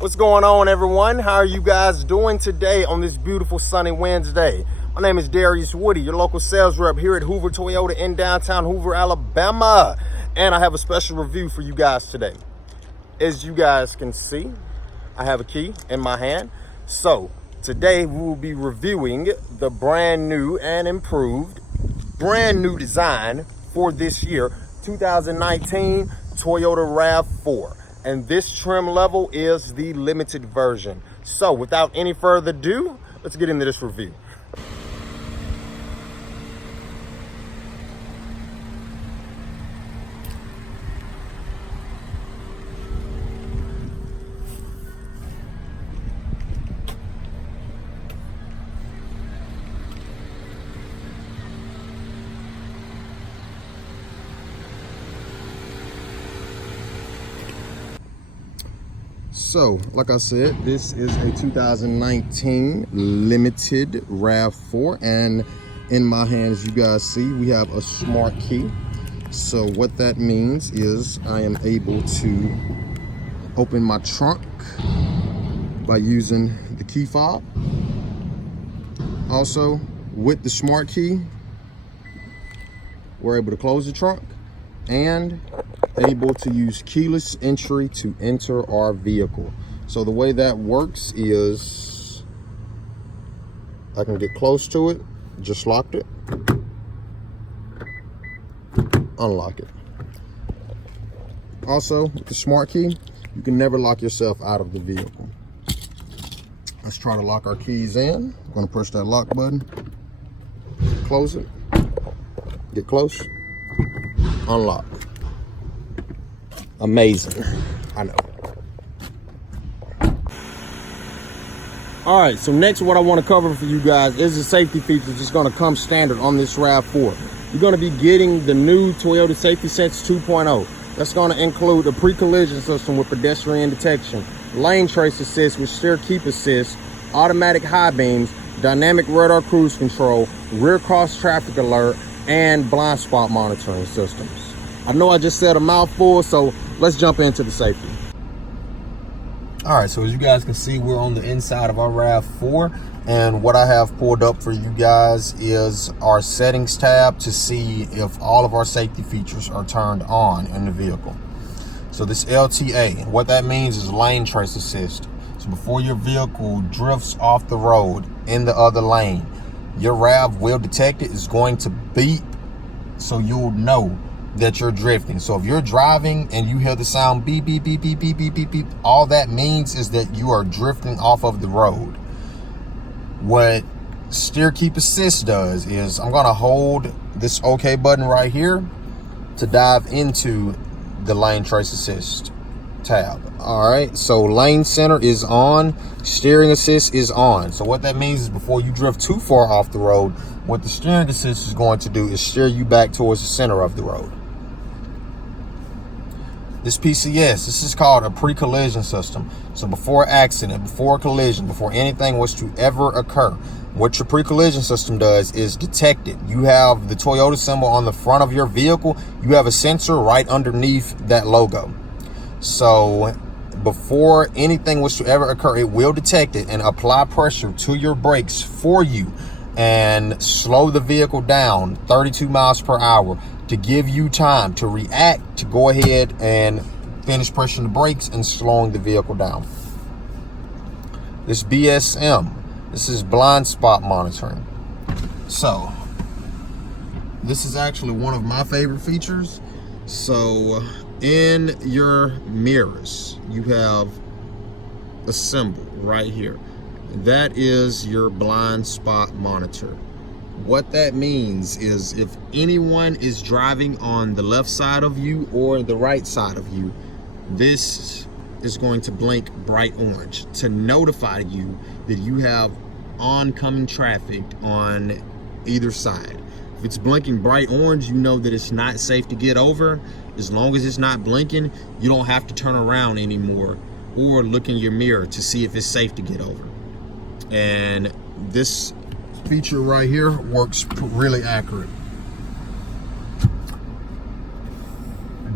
What's going on, everyone? How are you guys doing today on this beautiful sunny Wednesday? My name is Darius Woody, your local sales rep here at Hoover Toyota in downtown Hoover, Alabama. And I have a special review for you guys today. As you guys can see, I have a key in my hand. So today we will be reviewing the brand new and improved, brand new design for this year, 2019 Toyota RAV4. And this trim level is the limited version. So without any further ado, let's get into this review. So, like I said, this is a 2019 limited RAV4, and in my hands, you guys see, we have a smart key. So what that means is I am able to open my trunk by using the key fob. Also, with the smart key, we're able to close the trunk and able to use keyless entry to enter our vehicle. So the way that works is I can get close to it, just locked it, unlock it. Also, with the smart key, you can never lock yourself out of the vehicle. Let's try to lock our keys in. I'm gonna push that lock button, close it, get close, unlock. Amazing, I know. All right, so next what I want to cover for you guys is the safety features that's going to come standard on this RAV4. You're going to be getting the new Toyota Safety Sense 2.0. That's going to include a pre-collision system with pedestrian detection, lane trace assist with steer keep assist, automatic high beams, dynamic radar cruise control, rear cross traffic alert, and blind spot monitoring systems. I know I just said a mouthful, so let's jump into the safety. All right, so as you guys can see, we're on the inside of our RAV4, and what I have pulled up for you guys is our settings tab to see if all of our safety features are turned on in the vehicle. So this LTA, what that means is lane trace assist. So before your vehicle drifts off the road in the other lane, your RAV will detect it. It's going to beep so you'll know that you're drifting. So if you're driving and you hear the sound beep, beep, beep, beep, beep, beep, beep, beep, all that means is that you are drifting off of the road. What steer keep assist does is I'm gonna hold this OK button right here to dive into the lane trace assist tab. All right, so lane center is on, steering assist is on. So what that means is before you drift too far off the road, what the steering assist is going to do is steer you back towards the center of the road. This PCS, this is called a pre-collision system. So before accident, before collision, before anything was to ever occur, what your pre-collision system does is detect it. You have the Toyota symbol on the front of your vehicle. You have a sensor right underneath that logo. So before anything was to ever occur, it will detect it and apply pressure to your brakes for you and slow the vehicle down 32 miles per hour to give you time to react, to go ahead and finish pressing the brakes and slowing the vehicle down. This BSM, this is blind spot monitoring. So this is actually one of my favorite features. So in your mirrors, you have a symbol right here. That is your blind spot monitor. What that means is if anyone is driving on the left side of you or the right side of you, this is going to blink bright orange to notify you that you have oncoming traffic on either side. If it's blinking bright orange, you know that it's not safe to get over. As long as it's not blinking, you don't have to turn around anymore or look in your mirror to see if it's safe to get over. And this feature right here works really accurate.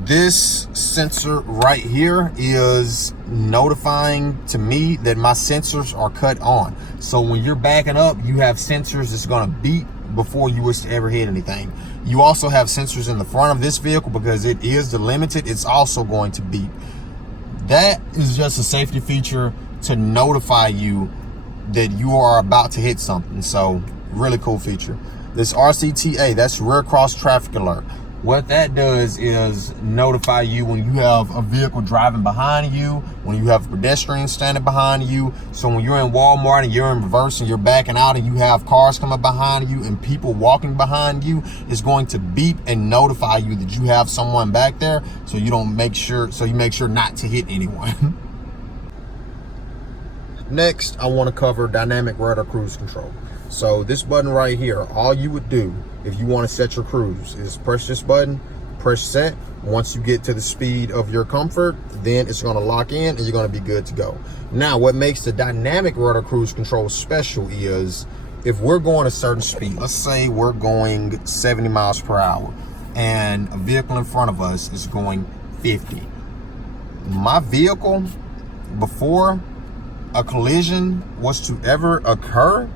This sensor right here is notifying to me that my sensors are cut on. So when you're backing up, you have sensors that's going to beep before you wish to ever hit anything. You also have sensors in the front of this vehicle because it is the limited. It's also going to beep. That is just a safety feature to notify you that you are about to hit something. So really cool feature. This RCTA, that's rear cross traffic alert. What that does is notify you when you have a vehicle driving behind you, when you have a pedestrian standing behind you. So when you're in Walmart and you're in reverse and you're backing out and you have cars coming behind you and people walking behind you, it's going to beep and notify you that you have someone back there, so you make sure not to hit anyone. Next, I want to cover dynamic radar cruise control. So this button right here, all you would do if you want to set your cruise is press this button, press set. Once you get to the speed of your comfort, then it's going to lock in and you're going to be good to go. Now, what makes the dynamic radar cruise control special is if we're going a certain speed, let's say we're going 70 miles per hour and a vehicle in front of us is going 50. My vehicle, before a collision was to ever occur,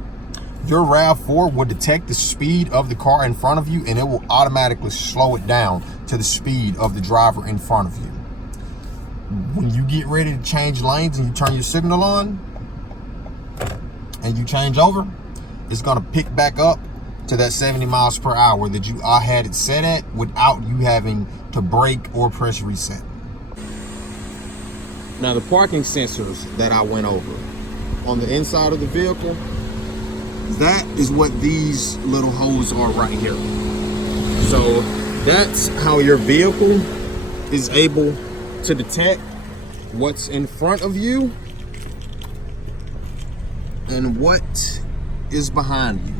your RAV4 will detect the speed of the car in front of you and it will automatically slow it down to the speed of the driver in front of you. When you get ready to change lanes and you turn your signal on and you change over, it's going to pick back up to that 70 miles per hour that I had it set at without you having to brake or press reset. Now, the parking sensors that I went over on the inside of the vehicle, that is what these little holes are right here. So that's how your vehicle is able to detect what's in front of you and what is behind you.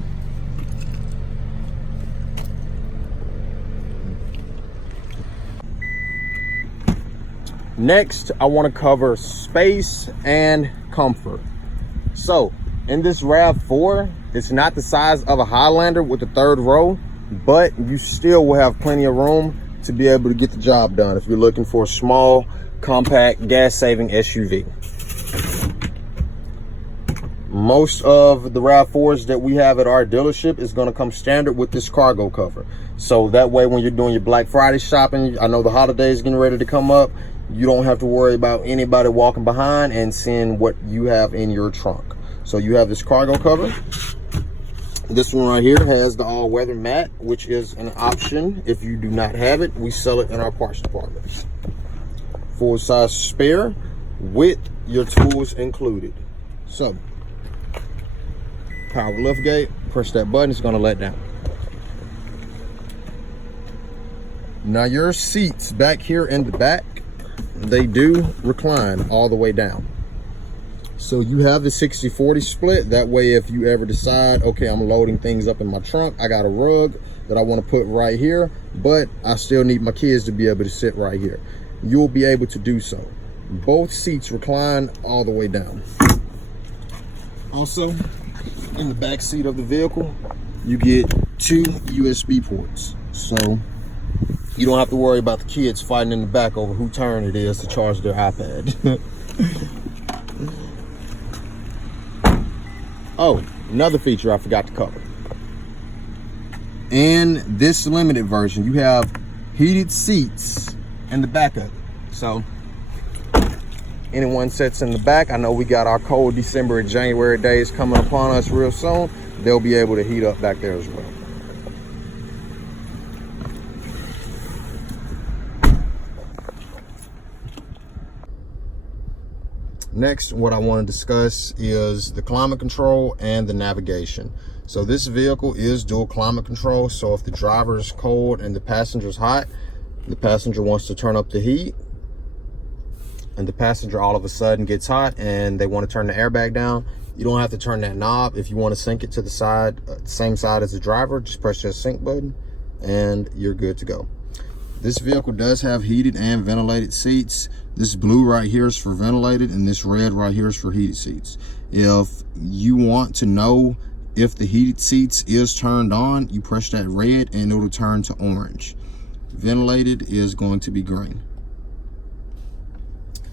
Next, I want to cover space and comfort. So in this RAV4, it's not the size of a Highlander with the third row, but you still will have plenty of room to be able to get the job done if you're looking for a small, compact, gas-saving SUV. Most of the RAV4s that we have at our dealership is going to come standard with this cargo cover. So that way when you're doing your Black Friday shopping, I know the holidays getting ready to come up, you don't have to worry about anybody walking behind and seeing what you have in your trunk. So you have this cargo cover. This one right here has the all-weather mat, which is an option. If you do not have it, we sell it in our parts department. Full-size spare with your tools included. So, power lift gate, press that button, it's gonna let down. Now your seats back here in the back, they do recline all the way down. So you have the 60-40 split. That way, if you ever decide, okay, I'm loading things up in my trunk, I got a rug that I want to put right here, but I still need my kids to be able to sit right here, you'll be able to do so. Both seats recline all the way down. Also, in the back seat of the vehicle, you get 2 USB ports. So you don't have to worry about the kids fighting in the back over whose turn it is to charge their iPad. Oh, another feature I forgot to cover. In this limited version, you have heated seats in the back of it. So anyone sits in the back, I know we got our cold December and January days coming upon us real soon, they'll be able to heat up back there as well. Next, what I want to discuss is the climate control and the navigation. So this vehicle is dual climate control. So if the driver is cold and the passenger's hot, the passenger wants to turn up the heat, and the passenger all of a sudden gets hot and they want to turn the airbag down, you don't have to turn that knob. If you want to sync it to the side, same side as the driver, just press that sync button and you're good to go. This vehicle does have heated and ventilated seats. This blue right here is for ventilated and this red right here is for heated seats. If you want to know if the heated seats is turned on, you press that red and it'll turn to orange. ventilated is going to be green.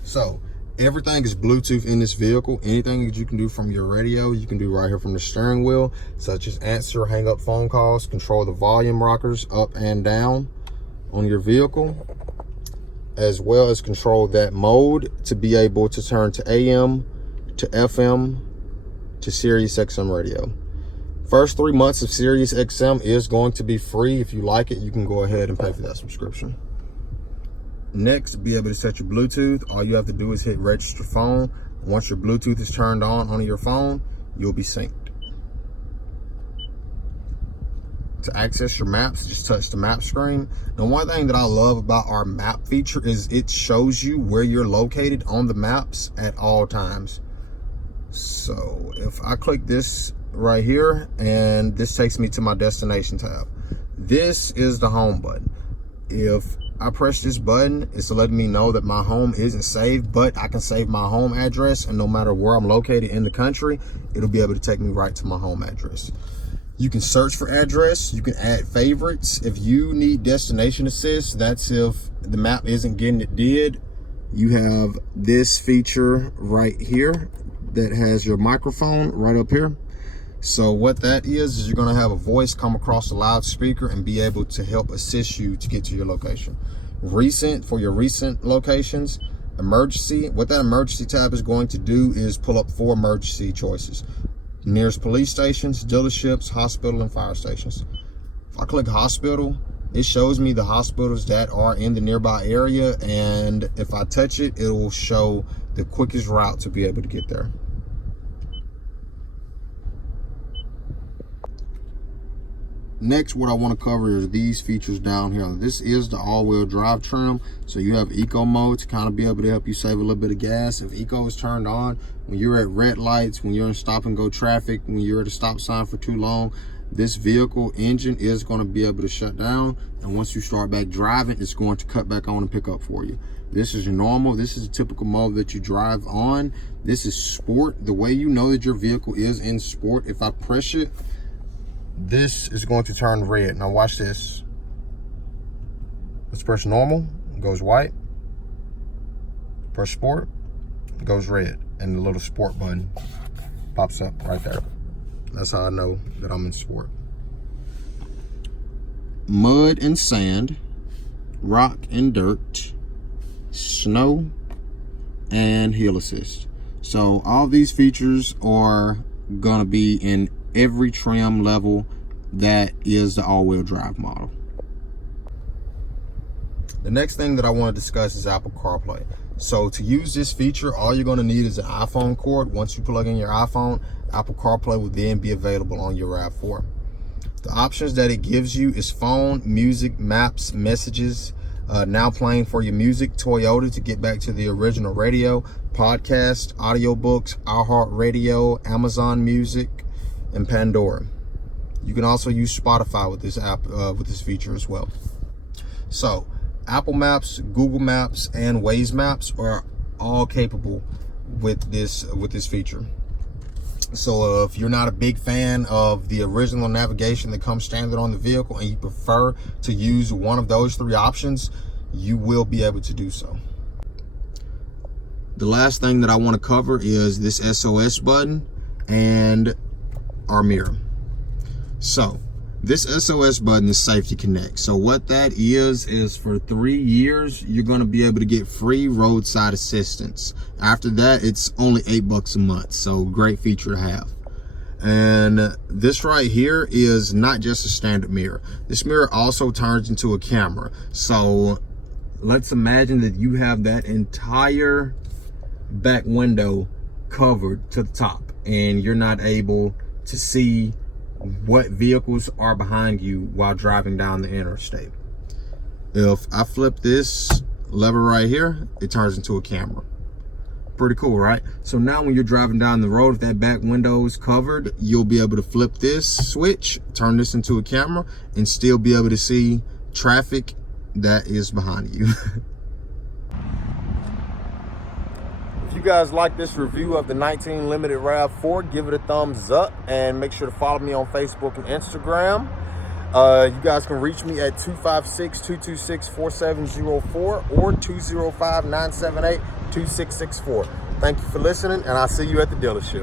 So everything is Bluetooth in this vehicle. Anything that you can do from your radio, you can do right here from the steering wheel, such as answer, hang up phone calls, control the volume rockers up and down on your vehicle, as well as control that mode to be able to turn to AM, to FM, to Sirius XM radio. First 3 months of Sirius XM is going to be free. If you like it, you can go ahead and pay for that subscription. Next, to be able to set your Bluetooth, all you have to do is hit register phone. Once your Bluetooth is turned on your phone, you'll be synced. To access your maps, just touch the map screen. Now, one thing that I love about our map feature is it shows you where you're located on the maps at all times. So if I click this right here, and this takes me to my destination tab. This is the home button. If I press this button, it's letting me know that my home isn't saved, but I can save my home address, and no matter where I'm located in the country, it'll be able to take me right to my home address. You can search for address, you can add favorites. If you need destination assist, that's if the map isn't getting it did. You have this feature right here that has your microphone right up here. So what that is you're gonna have a voice come across the loudspeaker and be able to help assist you to get to your location. Recent, for your recent locations. Emergency, what that emergency tab is going to do is pull up 4 emergency choices. Nearest police stations, dealerships, hospital, and fire stations. If I click hospital, it shows me the hospitals that are in the nearby area, and if I touch it, it will show the quickest route to be able to get there. Next, what I want to cover is these features down here. This is the all-wheel drive trim. So you have eco mode to kind of be able to help you save a little bit of gas. If eco is turned on, when you're at red lights, when you're in stop and go traffic, when you're at a stop sign for too long, this vehicle engine is going to be able to shut down. And once you start back driving, it's going to cut back on and pick up for you. This is your normal. This is a typical mode that you drive on. This is sport. The way you know that your vehicle is in sport, if I press it, this is going to turn red. Now watch this. Let's press normal, it goes white. Press sport, it goes red. And the little sport button pops up right there. That's how I know that I'm in sport. Mud and sand, rock and dirt, snow, and hill assist. So all these features are gonna be in every trim level that is the all-wheel drive model. The next thing that I want to discuss is Apple CarPlay. So to use this feature, all you're going to need is an iPhone cord. Once you plug in your iPhone, Apple CarPlay will then be available on your RAV4. The options that it gives you is phone, music, maps, messages, now playing for your music, Toyota to get back to the original radio, podcast, audiobooks, iHeartRadio, Amazon Music, and Pandora. You can also use Spotify with this app, with this feature as well. So Apple Maps, Google Maps, and Waze Maps are all capable with this feature. So if you're not a big fan of the original navigation that comes standard on the vehicle and you prefer to use one of those 3 options, you will be able to do so. The last thing that I want to cover is this SOS button and our mirror. So this SOS button is Safety Connect. So what that is for 3 years, you're going to be able to get free roadside assistance. After that, it's only $8 a month. So great feature to have. And this right here is not just a standard mirror. This mirror also turns into a camera. So let's imagine that you have that entire back window covered to the top and you're not able to see what vehicles are behind you while driving down the interstate. If I flip this lever right here, it turns into a camera. Pretty cool, right? So now when you're driving down the road, if that back window is covered, you'll be able to flip this switch, turn this into a camera, and still be able to see traffic that is behind you. If you guys like this review of the 19 Limited RAV4, give it a thumbs up and make sure to follow me on Facebook and Instagram. You guys can reach me at 256-226-4704 or 205-978-2664. Thank you for listening, and I'll see you at the dealership.